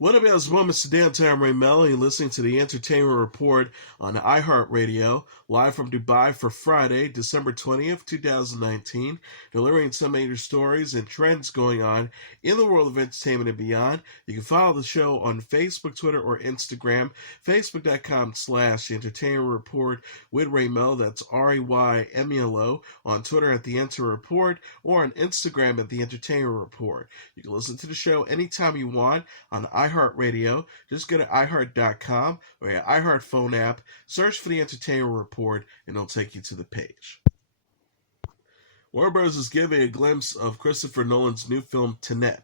What up, y'all's moments today? I'm Ray Melo. You're listening to the Entertainment Report on iHeartRadio, live from Dubai for Friday, December 20th, 2019, delivering some major stories and trends going on in the world of entertainment and beyond. You can follow the show on Facebook, Twitter, or Instagram, facebook.com/The Entertainment Report with Ray Melo, that's RAYMELO, on Twitter at The Enter Report, or on Instagram at The Entertainment Report. You can listen to the show anytime you want on iHeartRadio. Just go to iHeart.com or your iHeart phone app, search for the Entertainment Report, and it'll take you to the page. Warner Bros. Is giving a glimpse of Christopher Nolan's new film, Tenet.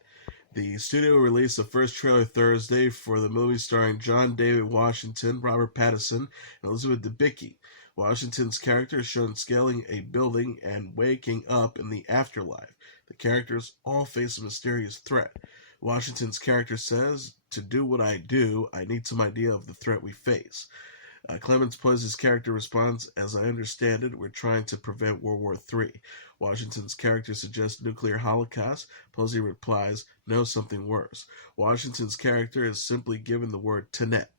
The studio released the first trailer Thursday for the movie starring John David Washington, Robert Pattinson, and Elizabeth Debicki. Washington's character is shown scaling a building and waking up in the afterlife. The characters all face a mysterious threat. Washington's character says, "To do what I do, I need some idea of the threat we face." Clemens Poise's character responds, "As I understand it, we're trying to prevent World War III. Washington's character suggests nuclear holocaust. Posey replies, "No, something worse." Washington's character is simply given the word Tenet.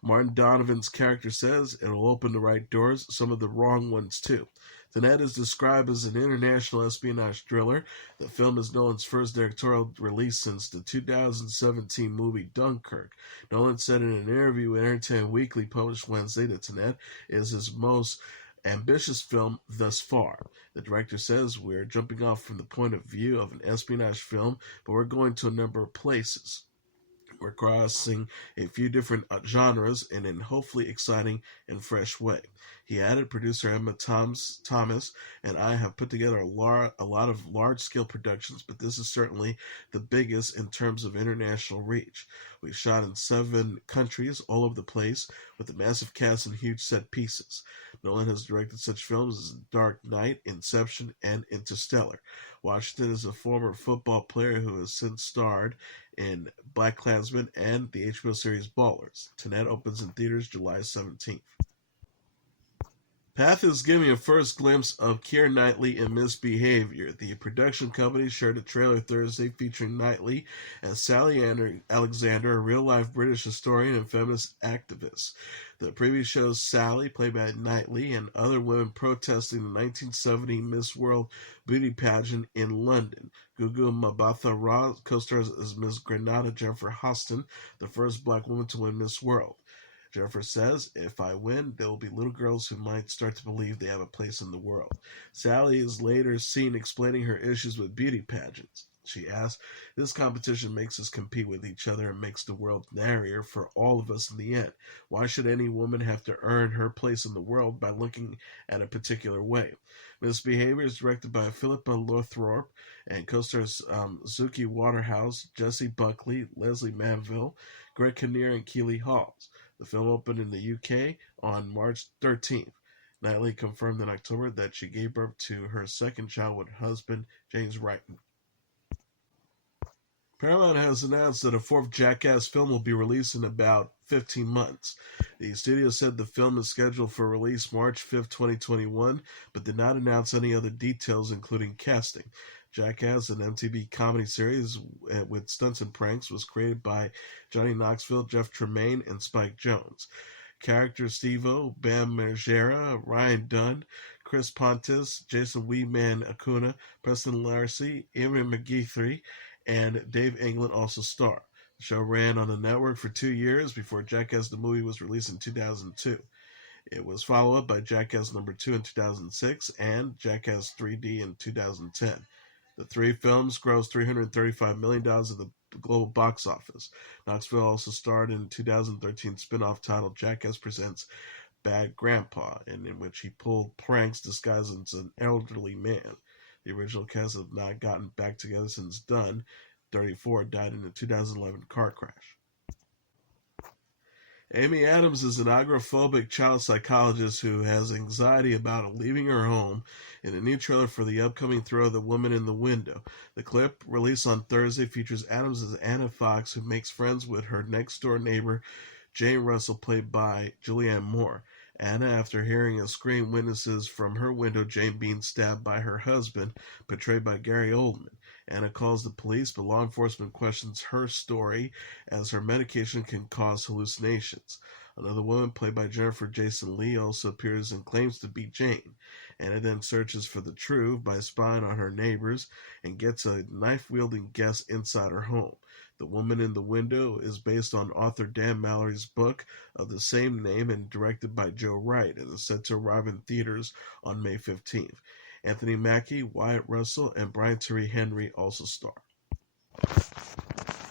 Martin Donovan's character says, "It'll open the right doors, some of the wrong ones too." Tenet is described as an international espionage thriller. The film is Nolan's first directorial release since the 2017 movie Dunkirk. Nolan said in an interview with Entertainment Weekly published Wednesday that Tenet is his most ambitious film thus far. The director says, "We're jumping off from the point of view of an espionage film, but we're going to a number of places. We're crossing a few different genres in a hopefully exciting and fresh way." He added, "Producer Emma Thomas and I have put together a lot of large-scale productions, but this is certainly the biggest in terms of international reach. We shot in 7 countries all over the place with a massive cast and huge set pieces." Nolan has directed such films as Dark Knight, Inception, and Interstellar. Washington is a former football player who has since starred in BlacKkKlansman and the HBO series Ballers. Tenet opens in theaters July 17th. Path is giving a first glimpse of Keira Knightley in Misbehaviour. The production company shared a trailer Thursday featuring Knightley as Sally Alexander, a real-life British historian and feminist activist. The preview shows Sally, played by Knightley, and other women protesting the 1970 Miss World beauty pageant in London. Gugu Mbatha-Raw co-stars as Miss Grenada Jennifer Hoston, the first black woman to win Miss World. Jennifer says, "If I win, there will be little girls who might start to believe they have a place in the world." Sally is later seen explaining her issues with beauty pageants. She asks, "This competition makes us compete with each other and makes the world narrower for all of us in the end. Why should any woman have to earn her place in the world by looking at a particular way?" Misbehaviour is directed by Philippa Lothrop and co-stars Zuki Waterhouse, Jessie Buckley, Leslie Manville, Greg Kinnear, and Keely Hawes. The film opened in the UK on March 13th. Knightley confirmed in October that she gave birth to her second child with husband James Corden. Paramount has announced that a 4th Jackass film will be released in about 15 months. The studio said the film is scheduled for release March 5th, 2021, but did not announce any other details, including casting. Jackass, an MTV comedy series with stunts and pranks, was created by Johnny Knoxville, Jeff Tremaine, and Spike Jonze. Characters Steve-O, Bam Margera, Ryan Dunn, Chris Pontius, Jason Weeman Acuna, Preston Larcy, Eamon McGeethy, and Dave England also star. The show ran on the network for 2 years before Jackass the movie was released in 2002. It was followed up by Jackass No. 2 in 2006 and Jackass 3D in 2010. The 3 films grossed $335 million at the global box office. Knoxville also starred in 2013 spin-off titled Jackass Presents Bad Grandpa, in which he pulled pranks disguised as an elderly man. The original cast have not gotten back together since Dunn, 34, died in a 2011 car crash. Amy Adams is an agoraphobic child psychologist who has anxiety about leaving her home in a new trailer for the upcoming thriller The Woman in the Window. The clip, released on Thursday, features Adams as Anna Fox, who makes friends with her next-door neighbor, Jane Russell, played by Julianne Moore. Anna, after hearing a scream, witnesses from her window Jane being stabbed by her husband, portrayed by Gary Oldman. Anna calls the police, but law enforcement questions her story as her medication can cause hallucinations. Another woman, played by Jennifer Jason Leigh, also appears and claims to be Jane. Anna then searches for the truth by spying on her neighbors and gets a knife-wielding guest inside her home. The Woman in the Window is based on author Dan Mallory's book of the same name and directed by Joe Wright, and is set to arrive in theaters on May 15th. Anthony Mackie, Wyatt Russell, and Brian Tyree Henry also star.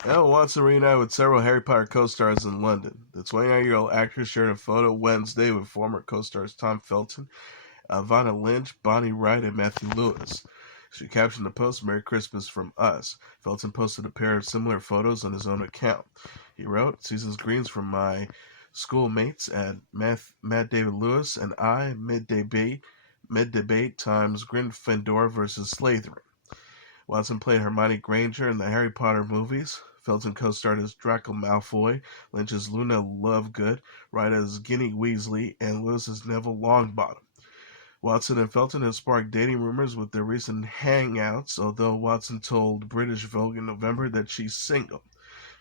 Emma Watson reunited with several Harry Potter co-stars in London. The 29-year-old actress shared a photo Wednesday with former co-stars Tom Felton, Vanna Lynch, Bonnie Wright, and Matthew Lewis. She captioned the post, "Merry Christmas from us." Felton posted a pair of similar photos on his own account. He wrote, "Season's greetings from my schoolmates at Matt David Lewis and I, mid-debate times Gryffindor versus Slytherin." Watson played Hermione Granger in the Harry Potter movies. Felton co-starred as Draco Malfoy, Lynch as Luna Lovegood, Wright as Ginny Weasley, and Lewis as Neville Longbottom. Watson and Felton have sparked dating rumors with their recent hangouts, although Watson told British Vogue in November that she's single.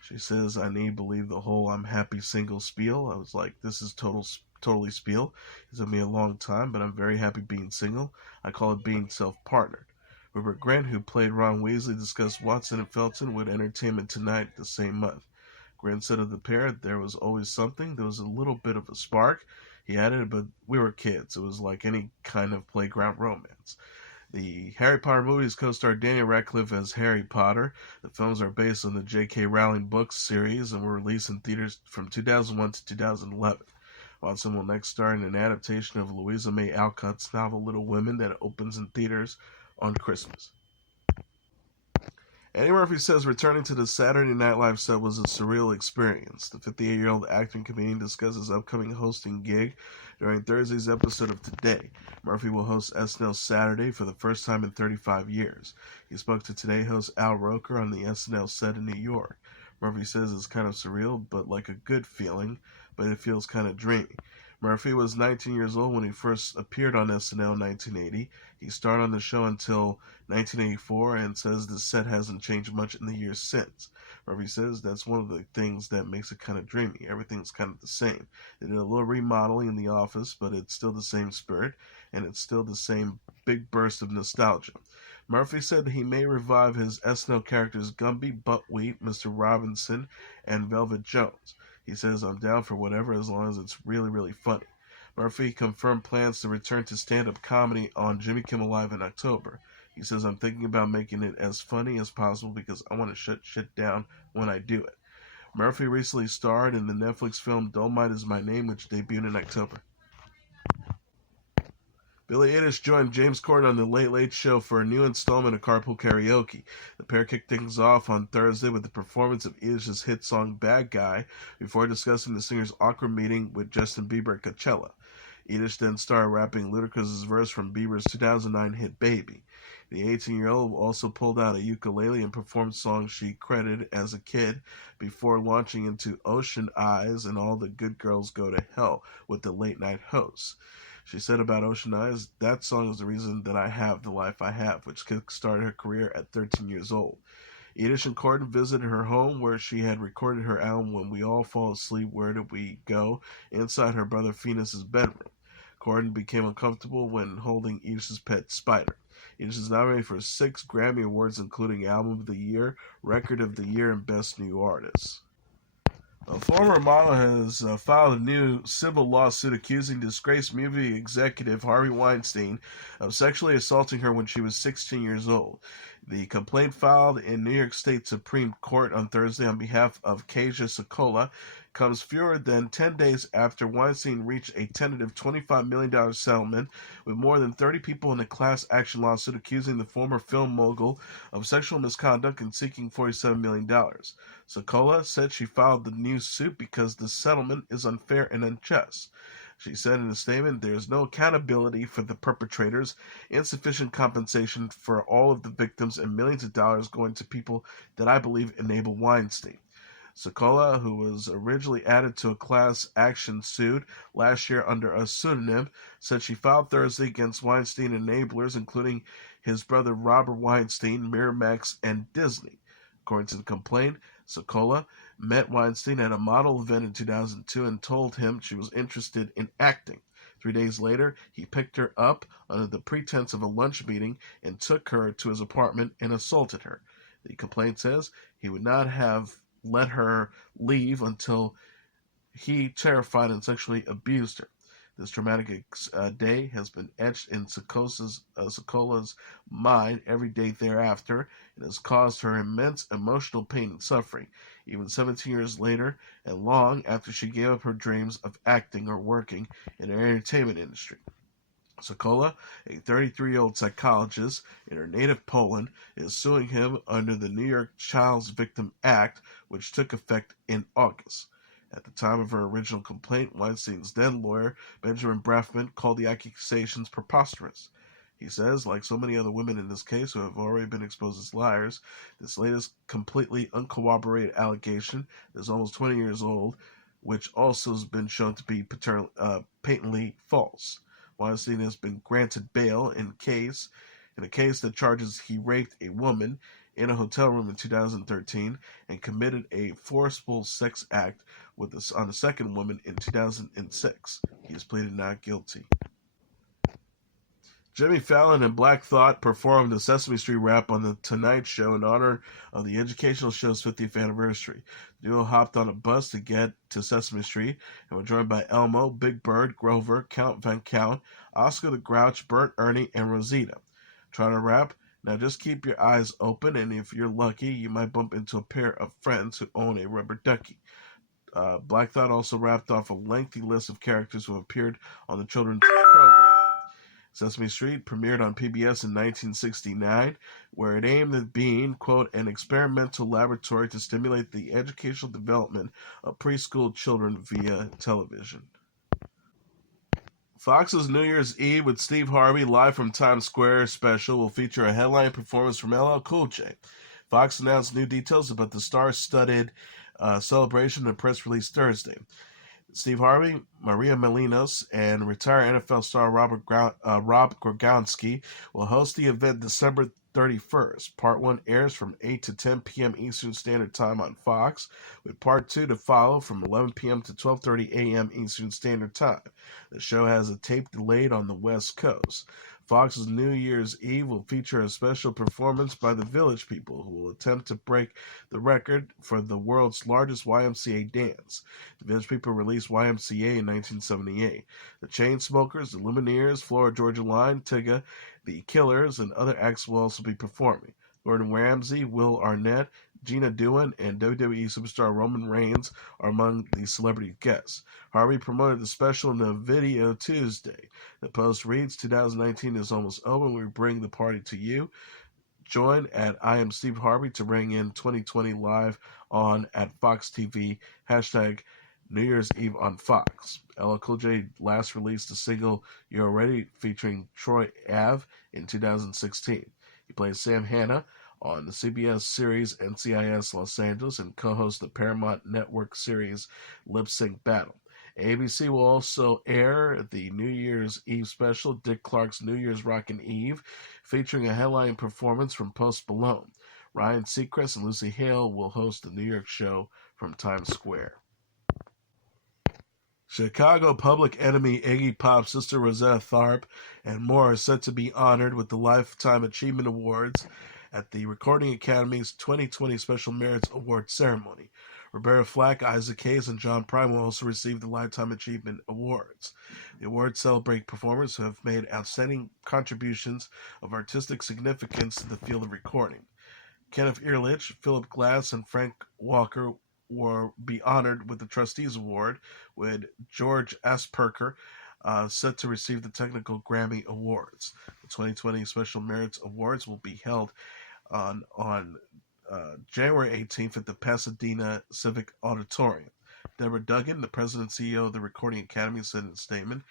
She says, "I need believe the whole I'm happy single spiel." I was like, this is totally spiel. It took me a long time, but I'm very happy being single. I call it being self-partnered. Rupert Grint, who played Ron Weasley, discussed Watson and Felton with Entertainment Tonight the same month. Grint said of the pair, "There was always something. There was a little bit of a spark." He added, "But we were kids. It was like any kind of playground romance." The Harry Potter movies co-starred Daniel Radcliffe as Harry Potter. The films are based on the J.K. Rowling books series and were released in theaters from 2001 to 2011. Watson will next star in an adaptation of Louisa May Alcott's novel Little Women that opens in theaters on Christmas. Eddie Murphy says returning to the Saturday Night Live set was a surreal experience. The 58-year-old actor and comedian discussed his upcoming hosting gig during Thursday's episode of Today. Murphy will host SNL Saturday for the first time in 35 years. He spoke to Today host Al Roker on the SNL set in New York. Murphy says it's kind of surreal, but like a good feeling, but it feels kind of dreamy. Murphy was 19 years old when he first appeared on SNL in 1980. He starred on the show until 1984 and says the set hasn't changed much in the years since. Murphy says that's one of the things that makes it kind of dreamy. Everything's kind of the same. They did a little remodeling in the office, but it's still the same spirit, and it's still the same big burst of nostalgia. Murphy said he may revive his SNL characters Gumby, Buckwheat, Mr. Robinson, and Velvet Jones. He says, "I'm down for whatever as long as it's really, really funny." Murphy confirmed plans to return to stand-up comedy on Jimmy Kimmel Live in October. He says, "I'm thinking about making it as funny as possible because I want to shut shit down when I do it." Murphy recently starred in the Netflix film Dolomite Is My Name, which debuted in October. Billie Eilish joined James Corden on The Late Late Show for a new installment of Carpool Karaoke. The pair kicked things off on Thursday with the performance of Eilish's hit song Bad Guy before discussing the singer's awkward meeting with Justin Bieber at Coachella. Eilish then started rapping Ludacris's verse from Bieber's 2009 hit Baby. The 18-year-old also pulled out a ukulele and performed songs she credited as a kid before launching into Ocean Eyes and All the Good Girls Go to Hell with the late night hosts. She said about Ocean Eyes, "That song is the reason that I have the life I have," which kickstarted her career at 13 years old. Eilish and Corden visited her home where she had recorded her album When We All Fall Asleep, Where Did We Go? Inside her brother Phoenix's bedroom. Corden became uncomfortable when holding Eilish's pet spider. Eilish is nominated for 6 Grammy Awards, including Album of the Year, Record of the Year, and Best New Artist. A former model has filed a new civil lawsuit accusing disgraced movie executive Harvey Weinstein of sexually assaulting her when she was 16 years old. The complaint filed in New York State Supreme Court on Thursday on behalf of Kasia Sokola comes fewer than 10 days after Weinstein reached a tentative $25 million settlement with more than 30 people in a class action lawsuit accusing the former film mogul of sexual misconduct and seeking $47 million. Sokola said she filed the new suit because the settlement is unfair and unjust. She said in a statement, "There is no accountability for the perpetrators, insufficient compensation for all of the victims, and millions of dollars going to people that I believe enable Weinstein." Sokola, who was originally added to a class action suit last year under a pseudonym, said she filed Thursday against Weinstein enablers, including his brother Robert Weinstein, Miramax, and Disney. According to the complaint, Sokola met Weinstein at a model event in 2002 and told him she was interested in acting. 3 days later, he picked her up under the pretense of a lunch meeting and took her to his apartment and assaulted her. The complaint says he would not have let her leave until he terrified and sexually abused her. This traumatic day has been etched in Sokola's mind every day thereafter and has caused her immense emotional pain and suffering, even 17 years later and long after she gave up her dreams of acting or working in the entertainment industry. Sokola, a 33-year-old psychologist in her native Poland, is suing him under the New York Child Victims Act, which took effect in August. At the time of her original complaint, Weinstein's then lawyer, Benjamin Brafman, called the accusations preposterous. He says, like so many other women in this case who have already been exposed as liars, this latest completely uncorroborated allegation is almost 20 years old, which also has been shown to be patently false. Weinstein has been granted bail in a case that charges he raped a woman in a hotel room in 2013 and committed a forcible sex act on a second woman in 2006. He has pleaded not guilty. Jimmy Fallon and Black Thought performed the Sesame Street Rap on the Tonight Show in honor of the educational show's 50th anniversary. The duo hopped on a bus to get to Sesame Street and were joined by Elmo, Big Bird, Grover, Count Van Count, Oscar the Grouch, Bert, Ernie, and Rosita. Trying to rap? Now just keep your eyes open, and if you're lucky, you might bump into a pair of friends who own a rubber ducky. Black Thought also rapped off a lengthy list of characters who appeared on the children's program. Sesame Street premiered on PBS in 1969, where it aimed at being, quote, an experimental laboratory to stimulate the educational development of preschool children via television. Fox's New Year's Eve with Steve Harvey live from Times Square special will feature a headline performance from LL Cool J. Fox announced new details about the star-studded celebration in a press release Thursday. Steve Harvey, Maria Menounos, and retired NFL star Rob Gronkowski will host the event December 31st. Part 1 airs from 8 to 10 p.m. Eastern Standard Time on Fox, with Part 2 to follow from 11 p.m. to 12:30 a.m. Eastern Standard Time. The show has a tape delayed on the West Coast. Fox's New Year's Eve will feature a special performance by the Village People, who will attempt to break the record for the world's largest YMCA dance. The Village People released YMCA in 1978. The Chainsmokers, the Lumineers, Florida Georgia Line, Tigga, the Killers, and other acts will also be performing. Gordon Ramsay, Will Arnett, Gina Dewan, and WWE superstar Roman Reigns are among the celebrity guests. Harvey promoted the special in a video Tuesday. The post reads, 2019 is almost over. We bring the party to you. Join at I am Steve Harvey to bring in 2020 live on at Fox TV, hashtag New Year's Eve on Fox. LL Cool J last released the single You're Ready featuring Troy Ave in 2016. He plays Sam Hanna on the CBS series NCIS Los Angeles and co-hosts the Paramount Network series Lip Sync Battle. ABC will also air the New Year's Eve special, Dick Clark's New Year's Rockin' Eve, featuring a headline performance from Post Malone. Ryan Seacrest and Lucy Hale will host the New York show from Times Square. Chicago Public Enemy Iggy Pop's sister Rosetta Tharpe and more are set to be honored with the Lifetime Achievement Awards at the Recording Academy's 2020 Special Merits Award ceremony. Roberta Flack, Isaac Hayes, and John Prine will also receive the Lifetime Achievement Awards. The awards celebrate performers who have made outstanding contributions of artistic significance to the field of recording. Kenneth Ehrlich, Philip Glass, and Frank Walker will be honored with the Trustees Award, with George Asperger set to receive the Technical Grammy Awards. The 2020 Special Merits Awards will be held on January 18th at the Pasadena Civic Auditorium. Deborah Duggan, the president and CEO of the Recording Academy, said in a statement,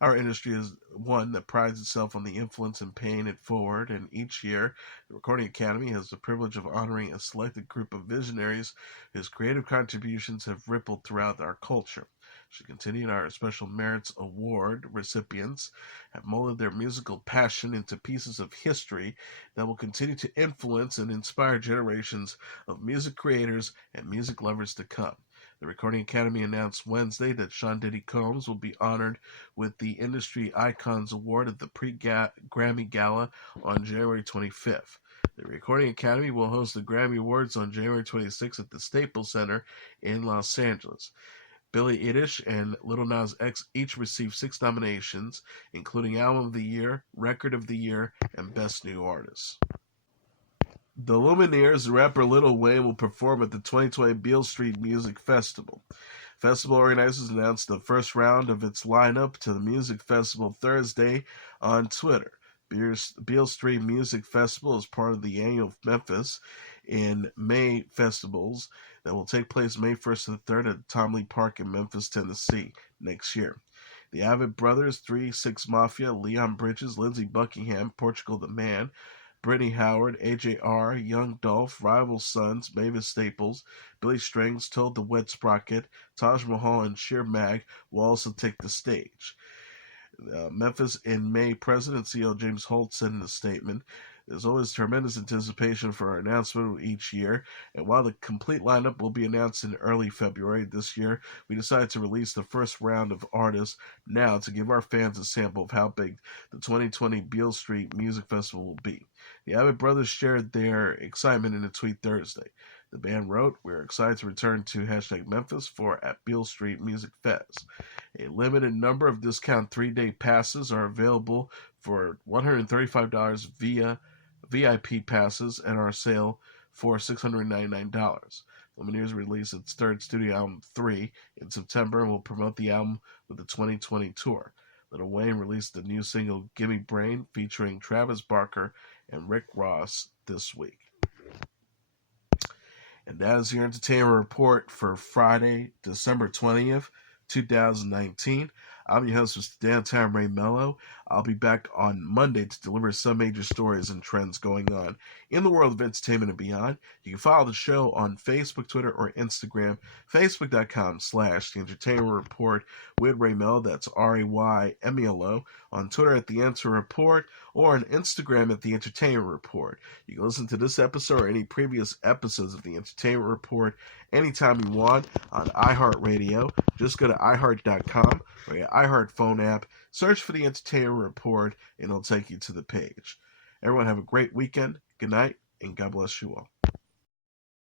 "Our industry is one that prides itself on the influence and paying it forward, and each year, the Recording Academy has the privilege of honoring a selected group of visionaries whose creative contributions have rippled throughout our culture. She continued, our Special Merits Award recipients have molded their musical passion into pieces of history that will continue to influence and inspire generations of music creators and music lovers to come. The Recording Academy announced Wednesday that Sean Diddy Combs will be honored with the Industry Icons Award at the pre-Grammy Gala on January 25th. The Recording Academy will host the Grammy Awards on January 26th at the Staples Center in Los Angeles. Billie Eilish and Lil Nas X each received 6 nominations, including Album of the Year, Record of the Year, and Best New Artist. The Lumineers, rapper Lil Wayne, will perform at the 2020 Beale Street Music Festival. Festival organizers announced the first round of its lineup to the music festival Thursday on Twitter. Beale Street Music Festival is part of the annual Memphis in May festivals that will take place May 1st to the 3rd at Tom Lee Park in Memphis, Tennessee next year. The Avid Brothers, 3 6 Mafia, Leon Bridges, Lindsey Buckingham, Portugal the Man, Brittany Howard, AJR, Young Dolph, Rival Sons, Mavis Staples, Billy Strings, Toad the Wet Sprocket, Taj Mahal, and Sheer Mag will also take the stage. Memphis in May President CEO James Holt said in a statement, "There's always tremendous anticipation for our announcement each year, and while the complete lineup will be announced in early February this year, we decided to release the first round of artists now to give our fans a sample of how big the 2020 Beale Street Music Festival will be." The Abbott brothers shared their excitement in a tweet Thursday. The band wrote, "We're excited to return to #Memphis for at Beale Street Music Fest. A limited number of discount 3-day passes are available for $135 via VIP passes and are sale for $699. Lumineers released its third studio album, 3, in September and will promote the album with the 2020 tour. Lil Wayne released the new single Gimme Brain featuring Travis Barker and Rick Ross this week. And that is your entertainment report for Friday, December 20th, 2019. I'm your host, Mr. Downtown Ray Melo. I'll be back on Monday to deliver some major stories and trends going on in the world of entertainment and beyond. You can follow the show on Facebook, Twitter, or Instagram. Facebook.com/The Entertainment Report with Ray Melo. That's RAYMELO. On Twitter at The Enter Report, or on Instagram at The Entertainment Report. You can listen to this episode or any previous episodes of The Entertainment Report anytime you want on iHeartRadio. Just go to iHeart.com or your iHeart phone app, search for The Entertainment Report, and it'll take you to the page. Everyone have a great weekend, good night, and God bless you all.